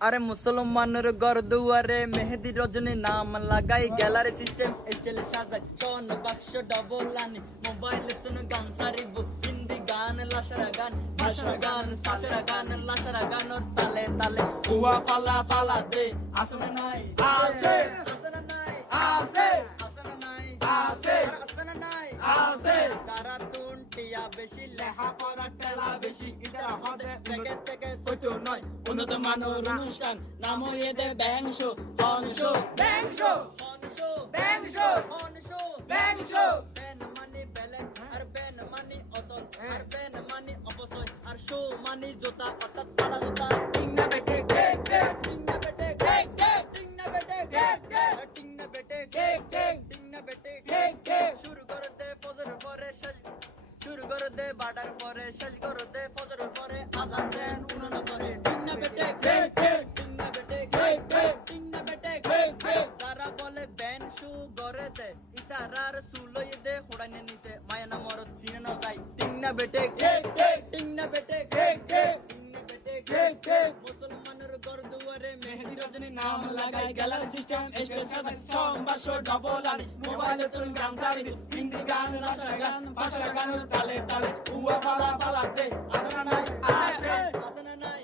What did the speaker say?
আরে মুসলমানের ঘর দুয়ারে মেহেদি রজনী নাম লাগাই গ্যালারি সিস্টেম স্টাইলে সাজাই স্বর্ণ বাক্স ডবল আনি মোবাইল তুন গান সারিব হিন্দি গান লাশরা গান ফাঁসরা গান লাশরা গান ওর তালে তালে হুয়া ফালা ফালা দে আসনা নাই আছে আসনা নাই আছে আসনা নাই আছে আসনা নাই আছে তারা তুনটিয়া বেশি লেখা পড়া টেলা বেশি ইটা হবে প্যাকেজ থেকে সত্য নয় উন্নত মানের অনুষ্ঠান নাম এদের ব্যাংশ হংস ব্যাংশ হনশো ব্যাংশ হনশো ব্যাংশ বেন মানি বেলেন আর বেন মানি অচল আর বেন মানি অপচয় আর শো মানি জোতা অর্থাৎ ফাড়া জোতা টিং না বেটে কেক কেক টিং না বেটে কেক কেক টিং না বেটে কেক কেক টিং না বেটে কেক কেক টিং না বেটে কেক কেক শুরু করে দে ফজর পরে শেষ শুরু করে দে বাডার পরে শেষ করে দে ফজর পরে আজান দেন উনানা পরে টিং না বেটে কেক কেক টিং না বেটে কেক কেক টিং না বেটে কেক কেক যারা বলে ব্যান শু গরে দে ইতারার সুলই দে হোড়াইনে নিচে মায়ানা মরদ চিনে না যাই টিং না বেটে কেক কেক টিং না বেটে কেক কেক টিং না বেটে কেক কেক মুসলমানের ঘর দুয়ারে মেহেদি রজনী নাম লাগাই গ্যালারি সিস্টেম স্টাইল সাজাই স্ট্রং বাসো ডবল আনি মোবাইলে তুন গান সারি হিন্দি গান লাশরা গান ফাঁসরা গান তালে তালে হুয়া ফালা ফালা দে আসনা নাই আছে আসনা নাই